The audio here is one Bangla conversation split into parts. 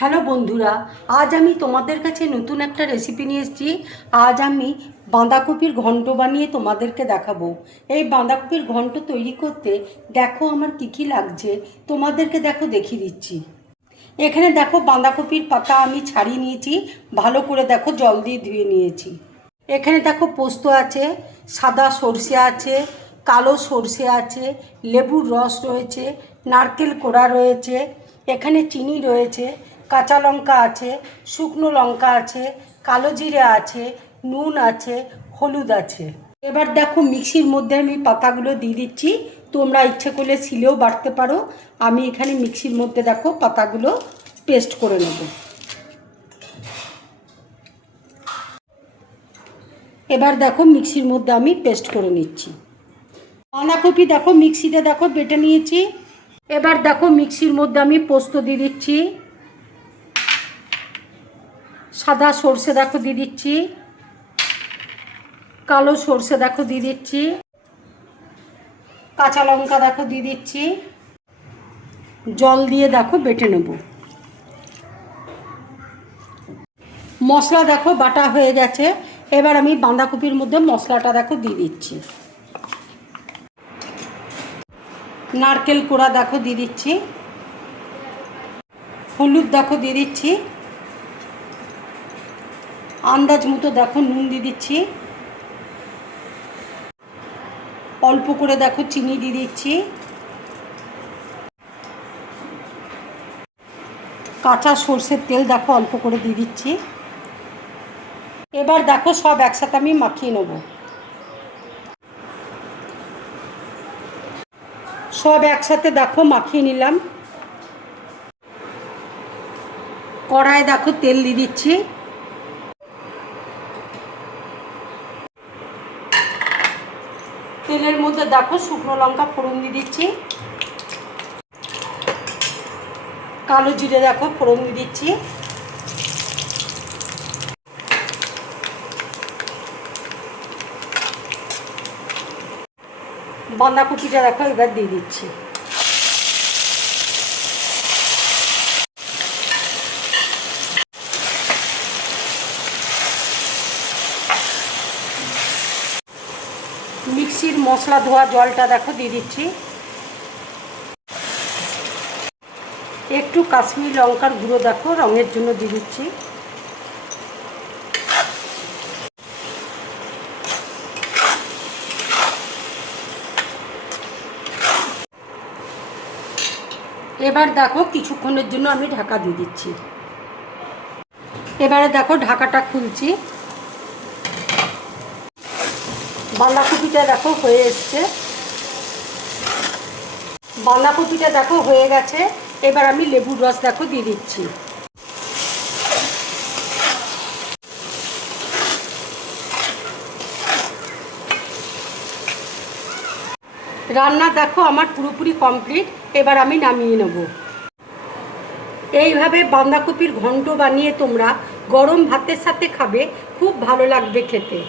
হ্যালো বন্ধুরা, আজ আমি তোমাদের কাছে নতুন একটা রেসিপি নিয়ে এসেছি। আজ আমি বাঁধাকপির ঘন্ট বানিয়ে তোমাদেরকে দেখাবো। এই বাঁধাকপির ঘন্ট তৈরি করতে দেখো আমার কী কী লাগছে, তোমাদেরকে দেখো দেখিয়ে দিচ্ছি। এখানে দেখো বাঁধাকপির পাতা আমি ছাড়িয়ে নিয়েছি, ভালো করে দেখো জল দিয়ে ধুয়ে নিয়েছি। এখানে দেখো পোস্ত আছে, সাদা সর্ষে আছে, কালো সর্ষে আছে, লেবুর রস রয়েছে, নারকেল কোড়া রয়েছে, এখানে চিনি রয়েছে, কাঁচা লঙ্কা আছে, শুকনো লঙ্কা আছে, কালো জিরে আছে, নুন আছে, হলুদ আছে। এবার দেখো মিক্সির মধ্যে আমি পাতাগুলো দিয়ে দিচ্ছি, তোমরা ইচ্ছে করলে শিলেও বাটতে পারো। আমি এখানে মিক্সির মধ্যে দেখো পাতাগুলো পেস্ট করে নেব। এবার দেখো মিক্সির মধ্যে আমি পেস্ট করে নিচ্ছি। বাঁধাকপি দেখো মিক্সিতে দেখো বেটে নিয়েছি। এবার দেখো মিক্সির মধ্যে আমি পোস্ত দিয়ে দিচ্ছি, সাদা সর্ষে দেখো দিয়ে দিচ্ছি, কালো সর্ষে দেখো দিয়ে দিচ্ছি, কাঁচা লঙ্কা দেখো দিয়ে দিচ্ছি। জল দিয়ে দেখো বেটে নেব। মশলা দেখো বাটা হয়ে গেছে। এবার আমি বাঁধাকপির মধ্যে মশলাটা দেখো দিয়ে দিচ্ছি। নারকেল কোড়া দেখো দিয়ে দিচ্ছি, হলুদ দেখো দিয়ে দিচ্ছি, আন্দাজ মতো দেখো নুন দিয়ে দিচ্ছি, অল্প করে দেখো চিনি দিয়ে দিচ্ছি, কাঁচা সর্ষের তেল দেখো অল্প করে দিয়ে দিচ্ছি। এবার দেখো সব একসাথে আমি মাখিয়ে নেব। সব একসাথে দেখো মাখিয়ে নিলাম। কড়ায় দেখো তেল দিয়ে দিচ্ছি। তেলের মধ্যে দেখো শুকনো লঙ্কা ফোড়ন দিয়ে দিচ্ছি, কালো জিরে দেখো ফোড়ন দিয়ে দিচ্ছি, বাঁধাকপিটা দেখো এবার দিয়ে দিচ্ছি। মিক্সির মশলা ধোয়া জলটা দেখো দিয়ে দিচ্ছি। একটু কাশ্মীরি লঙ্কার গুঁড়ো দেখো রঙের জন্য দিয়ে দিচ্ছি। এবার দেখো কিছুক্ষণের জন্য আমি ঢাকা দিয়ে দিচ্ছি। এবারে দেখো ঢাকাটা খুলছি। বাঁধাকপিটা দেখো হয়ে এসছে। বাঁধাকপিটা দেখো হয়ে গেছে। এবার আমি লেবুর রস দেখো দিয়ে দিচ্ছি। রান্না দেখো আমার পুরোপুরি কমপ্লিট। এবার আমি নামিয়ে নেব। এইভাবে বাঁধাকপির ঘন্ট বানিয়ে তোমরা গরম ভাতের সাথে খাবে, খুব ভালো লাগবে খেতে।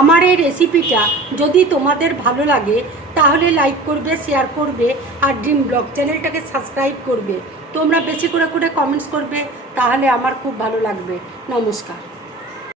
আমার এই রেসিপিটা যদি তোমাদের ভালো লাগে তাহলে লাইক করবে, শেয়ার করবে আর ড্রিম ব্লগ চ্যানেলটাকে সাবস্ক্রাইব করবে। তোমরা বেশি করে কমেন্টস করবে, তাহলে আমার খুব ভালো লাগবে। নমস্কার।